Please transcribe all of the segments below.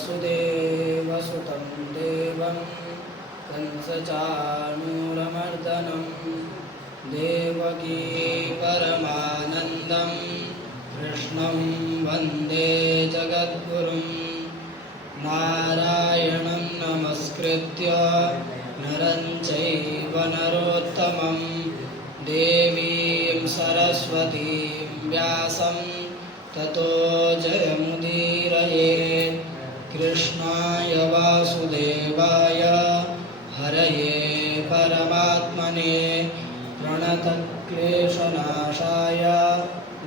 वसुदेवसुतं देवं कंसचाणूरमर्दनं देवकी परमानन्दं कृष्णं वन्दे जगद्गुरुं नारायणं नमस्कृत्य नरं चैव नरोत्तमं देवीं सरस्वतीं व्यासं ततो जयमुदीरयेत्। कृष्णाय वासुदेवाय हरये परमात्मने प्रणतक्लेशनाशाय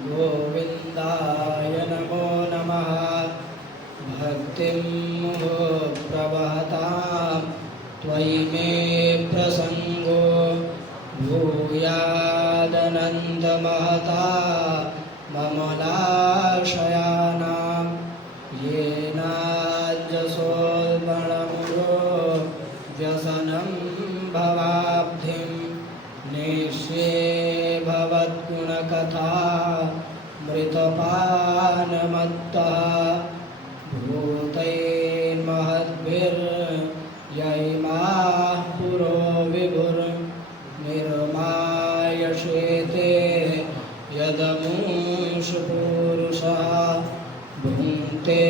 गोविन्दाय नमो नमः। भक्तिं मुहुः प्रवहतां त्वयि मे प्रसङ्गो भूयादनन्दमहता ममलाशयानां येनाज्जसोल्बणमुरो व्यसनं भवाब्धिं नेष्ये भवद्गुणकथा मृतपानमत्तः भूतैर्महद्भिर्यैमाः पुरो विभुर्निर्मायशेते यदमुंशुपूरुषः भुङ्क्ते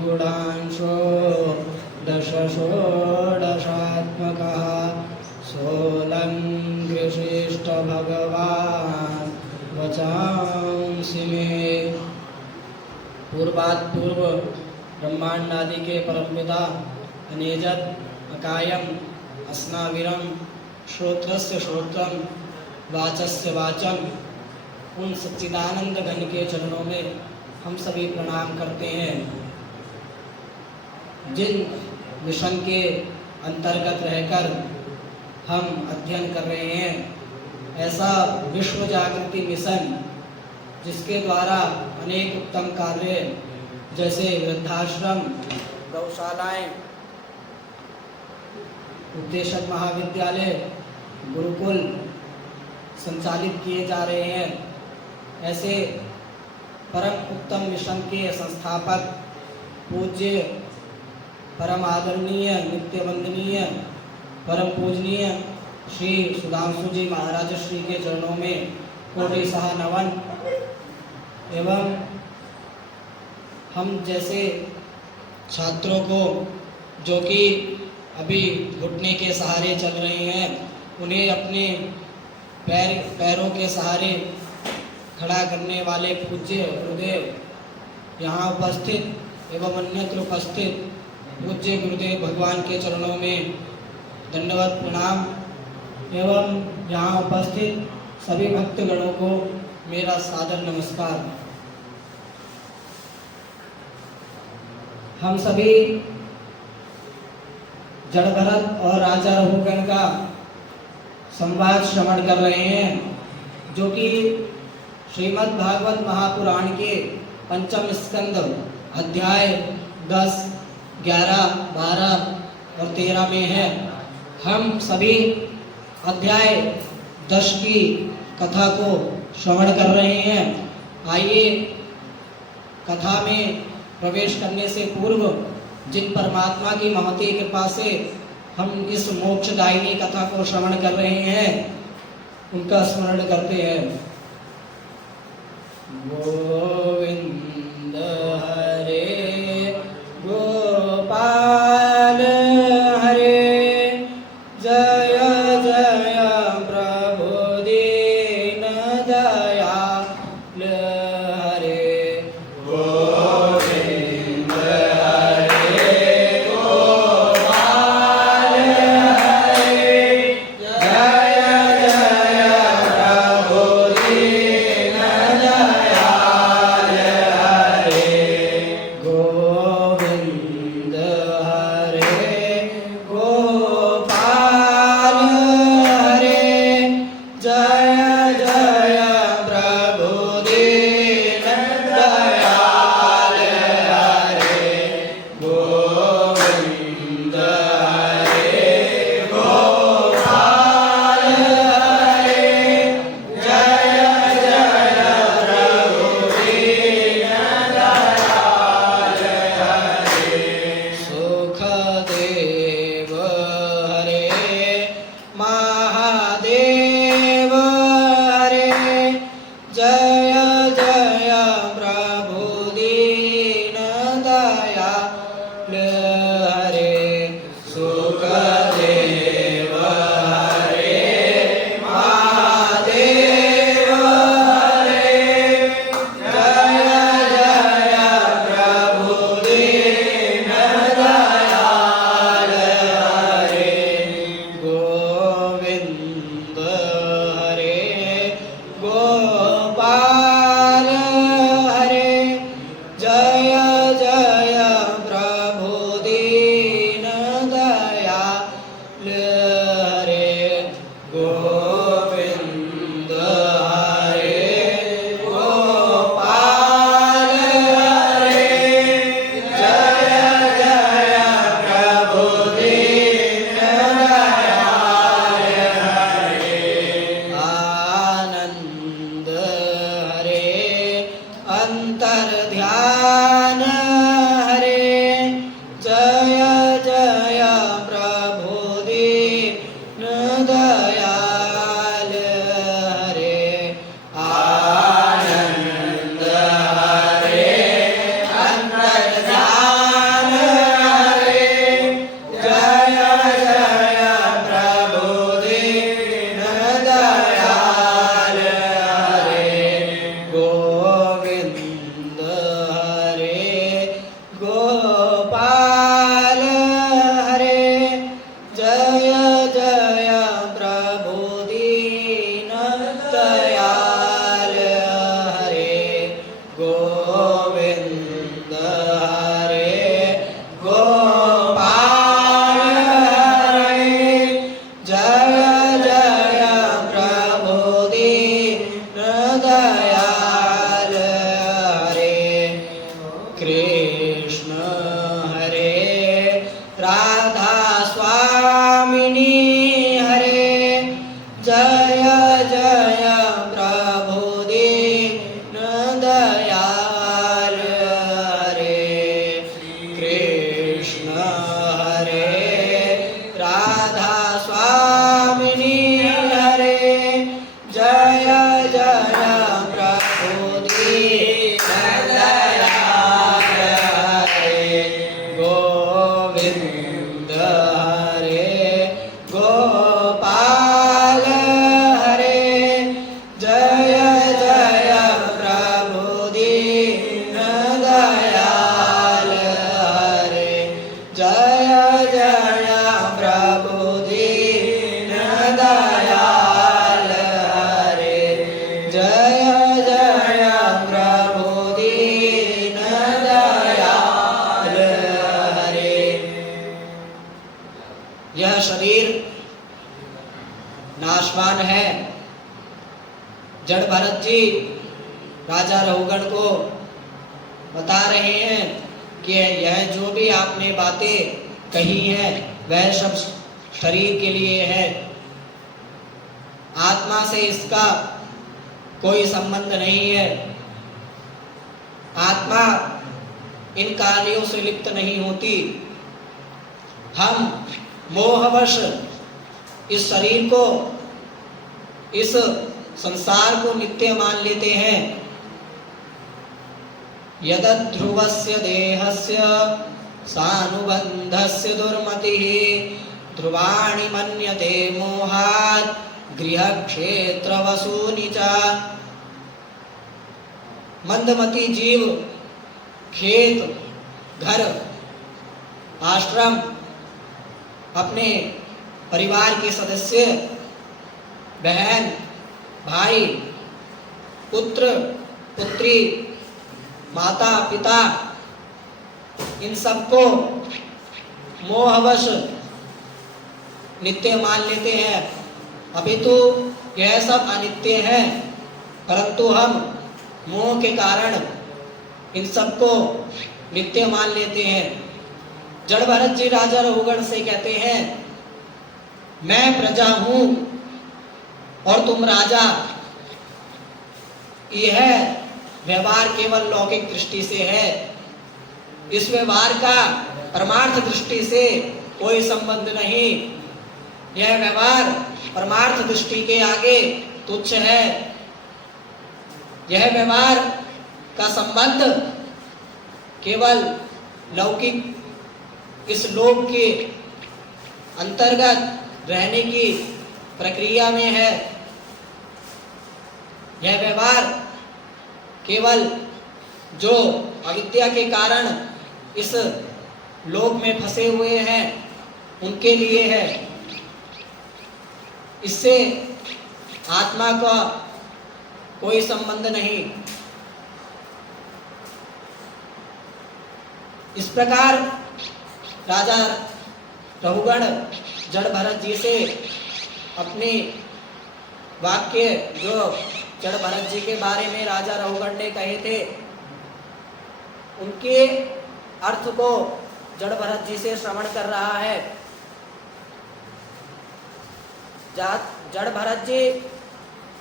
गुणांशो दशषोडशात्मकः सोऽलङ्कृशिष्टभगवान् वचांसि मे। पूर्वात् पूर्व ब्रह्मांड आदि के परमपिता अनेजत अकायम अस्नाविरम श्रोत्रस्य श्रोत्रम वाचस्य वाचम उन सच्चिदानंद घन के चरणों में हम सभी प्रणाम करते हैं। जिन मिशन के अंतर्गत रहकर हम अध्ययन कर रहे हैं, ऐसा विश्व जागृति मिशन जिसके द्वारा अनेक उत्तम कार्य जैसे वृद्धाश्रम, गौशालाएं, उपदेशक महाविद्यालय, गुरुकुल संचालित किए जा रहे हैं। ऐसे परम उत्तम मिशन के संस्थापक पूज्य परम आदरणीय नित्य वंदनीय परम पूजनीय श्री सुधांशु जी महाराज श्री के चरणों में कोटि सहा नमन। एवं हम जैसे छात्रों को जो कि अभी घुटने के सहारे चल रहे हैं, उन्हें अपने पैरों के सहारे खड़ा करने वाले पूज्य गुरुदेव यहाँ उपस्थित एवं अन्यत्र उपस्थित पूज्य गुरुदेव भगवान के चरणों में दंडवत प्रणाम एवं यहाँ उपस्थित सभी भक्तगणों को मेरा सादर नमस्कार। हम सभी जड़ भरत और राजा रघुगण का संवाद श्रवण कर रहे हैं, जो कि श्रीमद् भागवत महापुराण के पंचम स्कंद अध्याय 10, 11, 12 और 13 में है। हम सभी अध्याय 10 की कथा को श्रवण कर रहे हैं। आइए कथा में प्रवेश करने से पूर्व जिन परमात्मा की महती कृपा से हम इस मोक्षदायिनी कथा को श्रवण कर रहे हैं, उनका स्मरण करते हैं। गोविंद हरे गोपाल हरे जय जय प्रभु दीन दयाल हरे। गोविंद हरे गोपाल हरे जय जय प्रभु दीन दयाल अंतर ध्यान हरे जय जय प्रभु दीन दयाल हरे आनंद हरे अंतर ध्यान हरे जय जय प्रभु दीन दयाल हरे गोविंद हरे गोपाल हरे जय जय प्रभु दीन दयाल हरे गोविंद हरे गोपाल हरे जय जय प्रभु दीन दयाल हरे कृष्ण हरे राधा स्वामिनी हरे जय जय प्रभु दीन दयाल हरे कृष्ण हरे राधा स्वामिनी हरे जय जय प्रभु दीन दयाल हरे गोविंद हरे गोपाल हरे जय जय प्रभु दीन दयाल हरे जय जय प्रभु दीन दयाल हरे जय जय प्रभु दीन दयाल हरे। यह शरीर नाशवान है। जड़ भरत जी राजा रहुगण को बता रहे हैं कि यह जो भी आपने बातें कही हैं वह सब शरीर के लिए है, आत्मा से इसका कोई संबंध नहीं है। आत्मा इन कार्यों से लिप्त नहीं होती। हम मोहवश इस शरीर को, इस संसार को नित्य मान लेते हैं। यदध्रुवस्य देहस्य सानुबन्धस्य दुर्मतिः ध्रुवाणि मन्यते मोहात् गृहक्षेत्रवसूनि च। मंदमती जीव खेत, घर, आश्रम, अपने परिवार के सदस्य, बहन, भाई, पुत्र, पुत्री, माता, पिता, इन सबको मोहवश नित्य मान लेते हैं। अभी तो यह सब अनित्य है, परंतु हम मोह के कारण इन सबको नित्य मान लेते हैं। जड़ भरत जी राजा रहुगण से कहते हैं, मैं प्रजा हूं और तुम राजा। यह व्यवहार केवल लौकिक दृष्टि से है। इस व्यवहार का परमार्थ दृष्टि से कोई संबंध नहीं। यह व्यवहार परमार्थ दृष्टि के आगे तुच्छ है। यह व्यवहार का संबंध केवल लौकिक इस लोक के अंतर्गत रहने की प्रक्रिया में है। यह व्यवहार केवल जो अविद्या के कारण इस लोक में फंसे हुए हैं उनके लिए है। इससे आत्मा का कोई संबंध नहीं। इस प्रकार राजा रहुगण जड़ भरत जी से अपने वाक्य जो जड़ भरत जी के बारे में राजा रहुगण ने कहे थे उनके अर्थ को जड़ भरत जी से श्रवण कर रहा है। जड़ भरत जी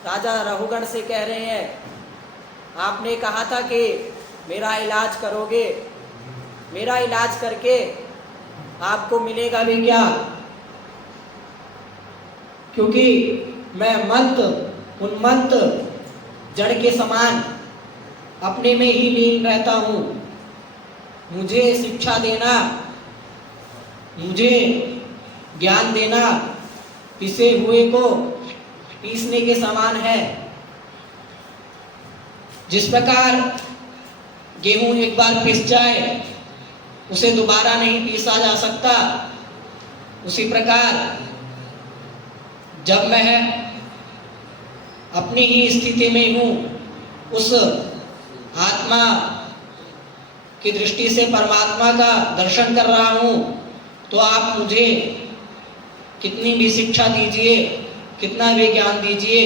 राजा रहुगण से कह रहे हैं आपने कहा था कि मेरा इलाज करोगे, मेरा इलाज करके आपको मिलेगा भी क्या, क्योंकि मैं मत उन्मत्त जड़ के समान अपने में ही लीन रहता हूँ। मुझे शिक्षा देना, मुझे ज्ञान देना पिसे हुए को पीसने के समान है। जिस प्रकार गेहूं एक बार पिस जाए उसे दोबारा नहीं पीसा जा सकता, उसी प्रकार जब मैं अपनी ही स्थिति में हूँ, उस आत्मा की दृष्टि से परमात्मा का दर्शन कर रहा हूँ, तो आप मुझे कितनी भी शिक्षा दीजिए, कितना भी ज्ञान दीजिए,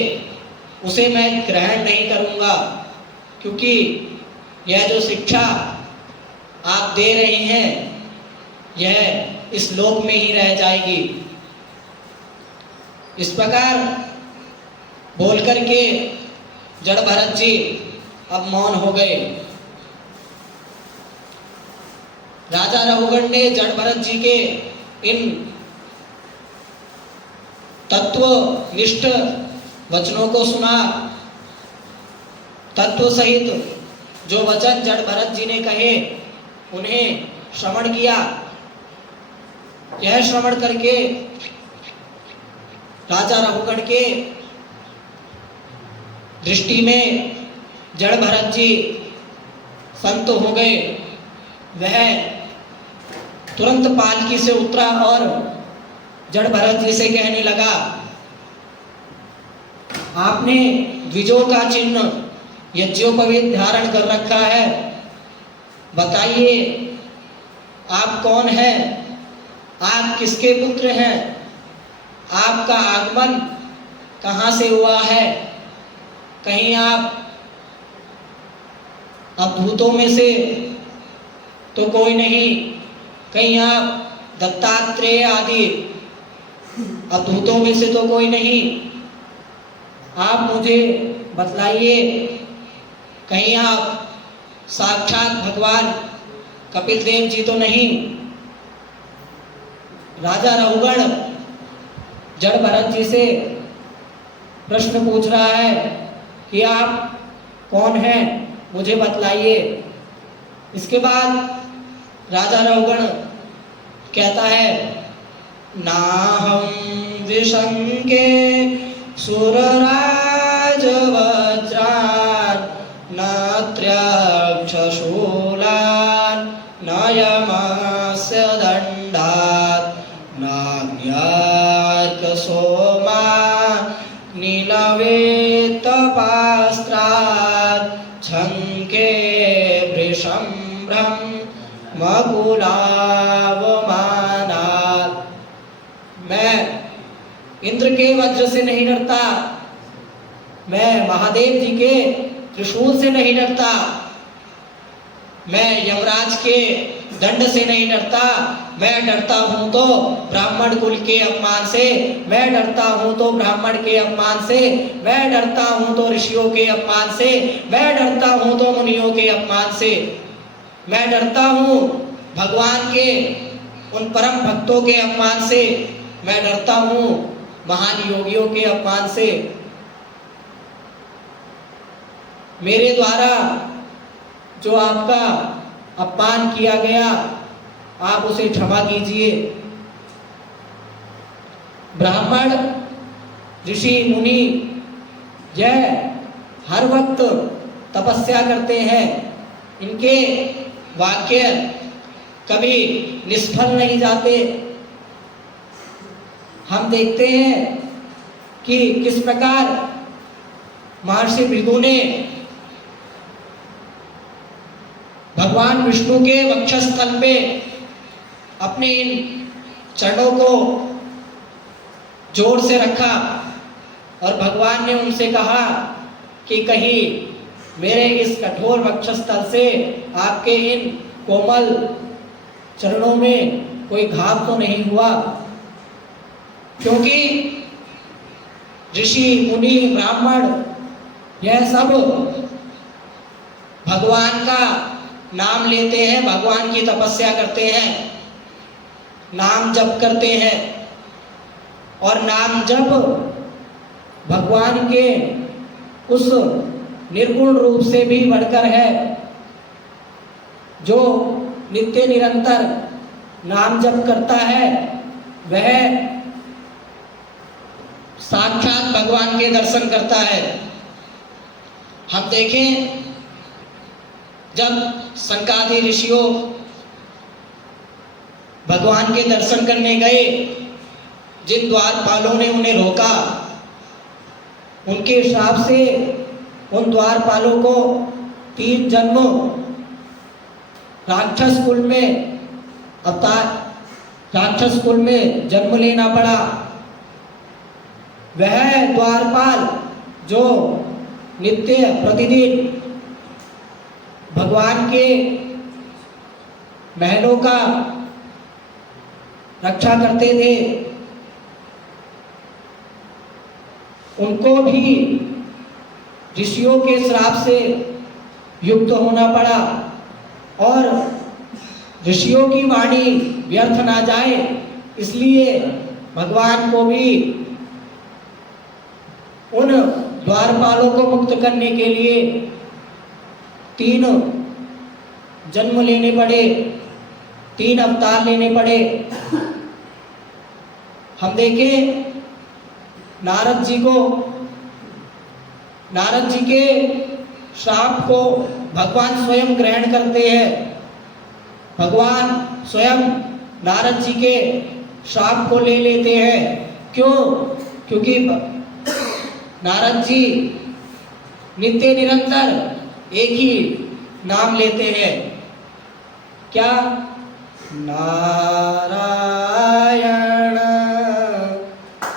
उसे मैं ग्रहण नहीं करूँगा, क्योंकि यह जो शिक्षा आप दे रहे हैं यह इस लोक में ही रह जाएगी। इस प्रकार बोल करके जड़ भरत जी अब मौन हो गए। राजा रघुगण ने जड़ भरत जी के इन तत्वनिष्ठ वचनों को सुना। तत्व सहित जो वचन जड़ भरत जी ने कहे उन्हें श्रवण किया। यह श्रवण करके राजा रघुगण के दृष्टि में जड़ भरत जी संत हो गए। वह तुरंत पालकी से उतरा और जड़ भरत जी से कहने लगा, आपने द्विजों का चिन्ह यज्ञोपवीत धारण कर रखा है, बताइए आप कौन हैं, आप किसके पुत्र हैं, आपका आगमन कहाँ से हुआ है, कहीं आप अवधूतों में से तो कोई नहीं, कहीं आप दत्तात्रेय आदि अवधूतों में से तो कोई नहीं, आप मुझे बतलाइए, कहीं आप साक्षात भगवान कपिल देव जी तो नहीं। राजा रघुगण जड़ भरत जी से प्रश्न पूछ रहा है कि आप कौन हैं, मुझे बतलाइए। इसके बाद राजा रघुगण कहता है, नाहं विशंके सुरराज वज्रान् नत्र्यक्षशूलान् न यमस्य दण्डात् नाग्न्यार्कसोमा नीलवेत्तपास्त्रात् झङ्के वृषम्भ्रं मकुलावमानात्। मैं इंद्र के वज्र से नहीं डरता, मैं महादेव जी के त्रिशूल से नहीं डरता, मैं यमराज के दंड से नहीं डरता, मैं डरता हूं तो ब्राह्मण कुल के अपमान से, मैं डरता हूं तो ब्राह्मण के अपमान से, मैं डरता हूं तो ऋषियों के अपमान से, मैं डरता हूं तो मुनियों के अपमान से, मैं डरता हूं भगवान के उन परम भक्तों के अपमान से, मैं डरता हूं महान योगियों के अपमान से। मेरे द्वारा जो आपका अपमान किया गया आप उसे क्षमा कीजिए। ब्राह्मण ऋषि मुनि यह हर वक्त तपस्या करते हैं, इनके वाक्य कभी निष्फल नहीं जाते। हम देखते हैं कि किस प्रकार महर्षि भृगु ने भगवान विष्णु के वक्षस्थल पे अपने इन चरणों को जोर से रखा और भगवान ने उनसे कहा कि कहीं मेरे इस कठोर वक्षस्थल से आपके इन कोमल चरणों में कोई घाव तो नहीं हुआ, क्योंकि ऋषि मुनि ब्राह्मण यह सब भगवान का नाम लेते हैं, भगवान की तपस्या करते हैं, नाम जप करते हैं। और नाम जप भगवान के उस निर्गुण रूप से भी बढ़कर है। जो नित्य निरंतर नाम जप करता है वह साक्षात भगवान के दर्शन करता है। हम देखें, जब सनकादि ऋषियों भगवान के दर्शन करने गए, जिन द्वारपालों ने उन्हें रोका, उनके हिसाब से उन द्वारपालों को 3 जन्म राक्षस कुल में अवतार, राक्षस कुल में जन्म लेना पड़ा। वह द्वारपाल जो नित्य प्रतिदिन भगवान के महलों का रक्षा करते थे, उनको भी ऋषियों के श्राप से युक्त होना पड़ा। और ऋषियों की वाणी व्यर्थ ना जाए, इसलिए भगवान को भी उन द्वारपालों को मुक्त करने के लिए 3 जन्म लेने पड़े, 3 अवतार लेने पड़े। हम देखें नारद जी को, नारद जी के श्राप को भगवान स्वयं ग्रहण करते हैं। भगवान स्वयं नारद जी के श्राप को ले लेते हैं। क्यों? क्योंकि नारद जी नित्य निरंतर एक ही नाम लेते हैं। क्या? नारायण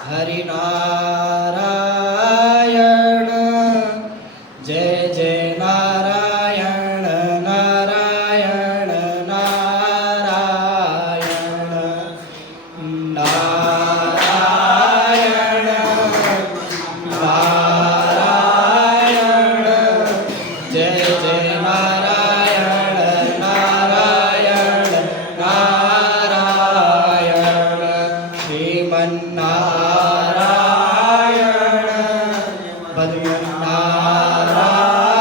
हरि नारायण, जय जय नारायण नारायण नारायण, नारायण नारायण, जय जय नारायण नारायण नारायण, श्रीमन्नारायण नारायण,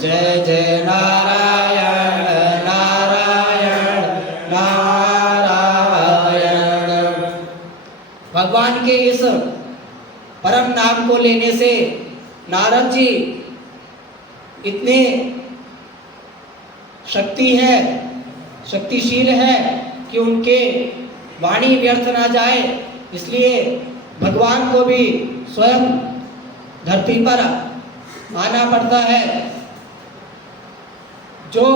जय जय नारायण नारायण नारायण। भगवान के इस परम नाम को लेने से नारद जी इतने शक्तिशील है कि उनके वाणी व्यर्थ ना जाए, इसलिए भगवान को भी स्वयं धरती पर आना पड़ता है। जो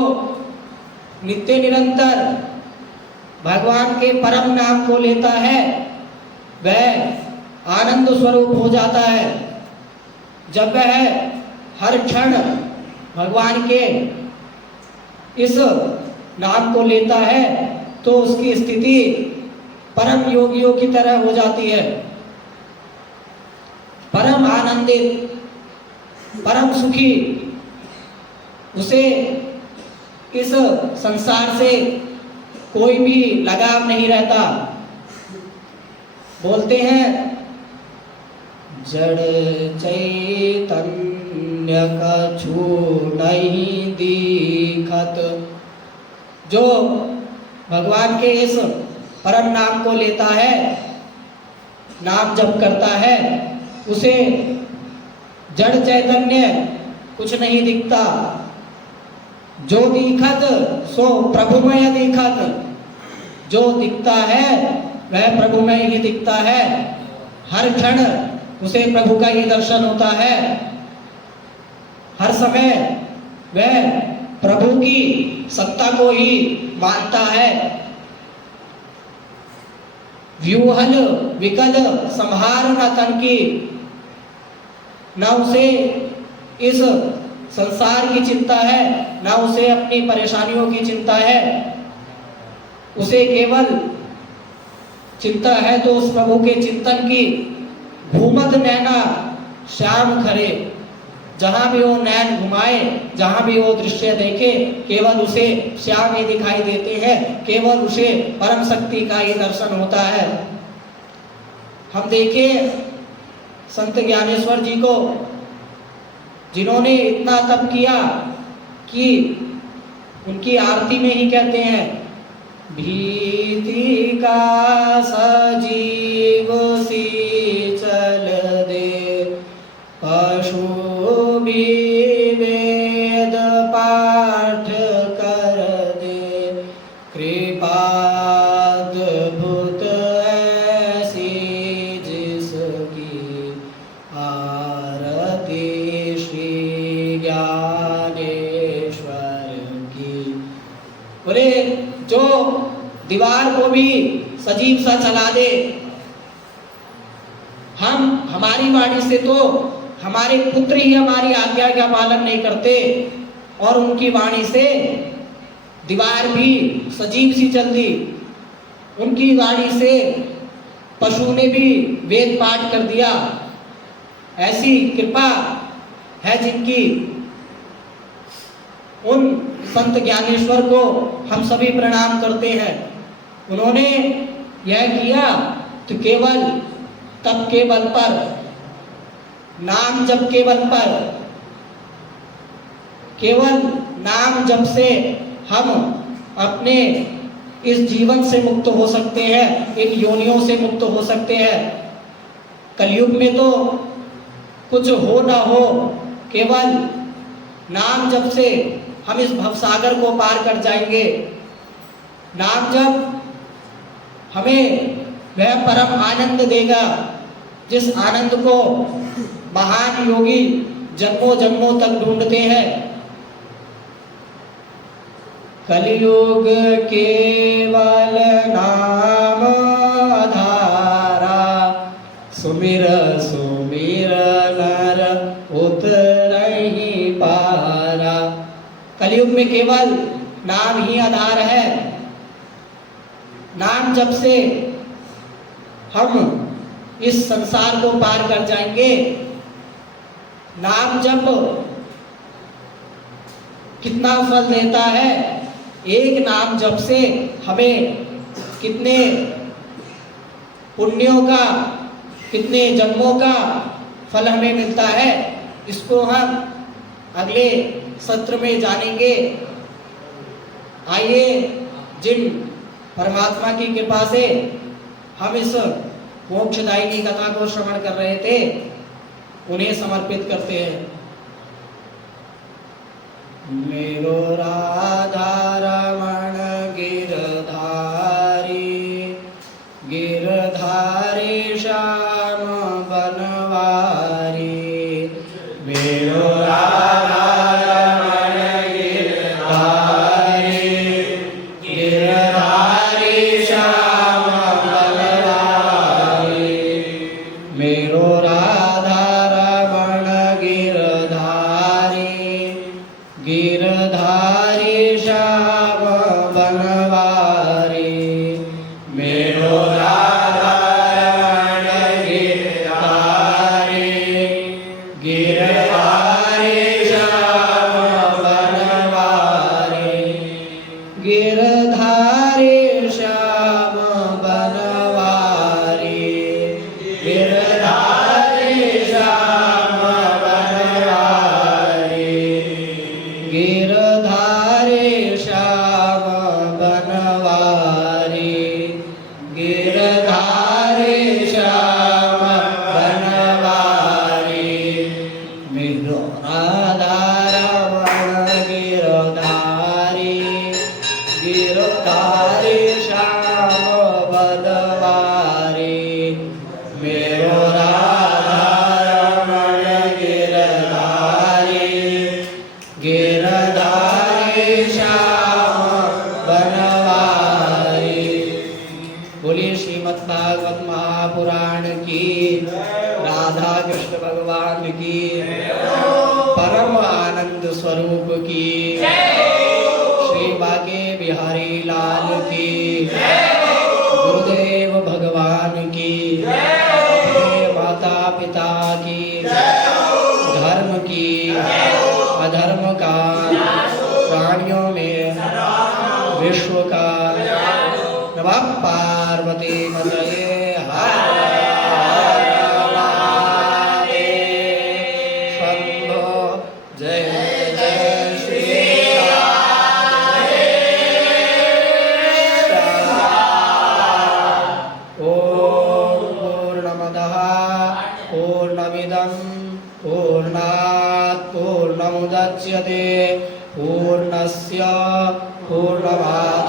नित्य निरंतर भगवान के परम नाम को लेता है वह आनंद स्वरूप हो जाता है। जब वह हर क्षण भगवान के इस नाम को लेता है तो उसकी स्थिति परम योगियों की तरह हो जाती है, परम आनंदित, परम सुखी। उसे इस संसार से कोई भी लगाव नहीं रहता। बोलते हैं जड़ चैतन्य कछु नहीं दिखत। जो भगवान के इस परम नाम को लेता है, नाम जप करता है, उसे जड़ चैतन्य कुछ नहीं दिखता। जो दिखत सो प्रभुमय दिखत। जो दिखता है वह प्रभुमय ही दिखता है। हर क्षण उसे प्रभु का ही दर्शन होता है। हर समय वह प्रभु की सत्ता को ही मानता है। व्यूहल विकल संहार न तन की। न उसे इस संसार की चिंता है, न उसे अपनी परेशानियों की चिंता है। उसे केवल चिंता है तो उस प्रभु के चिंतन की। घूमत नैना श्याम खरे। जहाँ भी वो नैन घुमाए, जहाँ भी वो दृश्य देखे, केवल उसे श्याम ही दिखाई देते हैं, केवल उसे परम शक्ति का ही दर्शन होता है। हम देखें संत ज्ञानेश्वर जी को, जिन्होंने इतना तप किया कि उनकी आरती में ही कहते हैं, भीति का सजीव सी चल दे, पशु भी वेद पाठ कर दे, कृपाद्भुत ऐसी जिसकी आरती श्री ज्ञानेश्वर की। बोले जो दीवार को भी सजीव सा चला दे। हम हमारी वाणी से तो हमारे पुत्र ही हमारी आज्ञा का पालन नहीं करते, और उनकी वाणी से दीवार भी सजीव सी चल दी। उनकी वाणी से पशु ने भी वेद पाठ कर दिया। ऐसी कृपा है जिनकी। उन संत ज्ञानेश्वर को हम सभी प्रणाम करते हैं। उन्होंने यह किया तो केवल तप के बल पर, नाम जप के बल पर, केवल नाम जप से हम अपने इस जीवन से मुक्त हो सकते हैं, इन योनियों से मुक्त हो सकते हैं। कलयुग में तो कुछ हो ना हो, केवल नाम जप से हम इस भवसागर को पार कर जाएंगे। नाम जप हमें वह परम आनंद देगा जिस आनंद को महान योगी जन्मों जन्मों तक ढूंढते हैं। कलयुग केवल नाम आधारा, सुमिर सुमिर नर उतरहि पारा। कलयुग में केवल नाम ही आधार है। नाम जप से हम इस संसार को पार कर जाएंगे। नाम जप कितना फल देता है। एक नाम जप से हमें कितने पुण्यों का, कितने जन्मों का फल हमें मिलता है, इसको हम अगले सत्र में जानेंगे। आइए, जिन परमात्मा की कृपा से हम इस मोक्षदायिनी कथा को श्रवण कर रहे थे, उन्हें समर्पित करते हैं। मेरो राधा रमण गिरधारी, गिरधारी श्याम बनवारी। मेरो राधा रमण गिरधारी, गिरधारी श्याम बनवारी। मेरो राधा रमण गिरधारी, गिरधारी श्याम बनवारी। मेरो राधा रमण गिरधारी, गिरधारी श्याम बनवारी। गिरधारी श्याम बनवारी, गिरधारी श्याम बनवारी। गिरधारी श्याम बनवारी, गिरधारी श्याम बनवारी। मेरो राधा रमण गिरधारी, गिरधारी श्याम बनवारी। मेरो राधा रमण गिरधारी, गिरधारी श्याम बनवारी। बोलिए श्रीमद् भागवत महापुराण की, राधा कृष्ण भगवान की, परम आनंद स्वरूप की, श्री बाके बिहारी लाल की, गुरुदेव भगवान की, अपने माता पिता की, धर्म की, प्राणियों में विश्व का नमः पार्वती पतये हर हर महादेव शंभो जय जय श्री राम। ओम पूर्णमदः पूर्णमिदं पूर्णात् पूर्णमुदच्यते पूर्णस्य पूर्णमादाय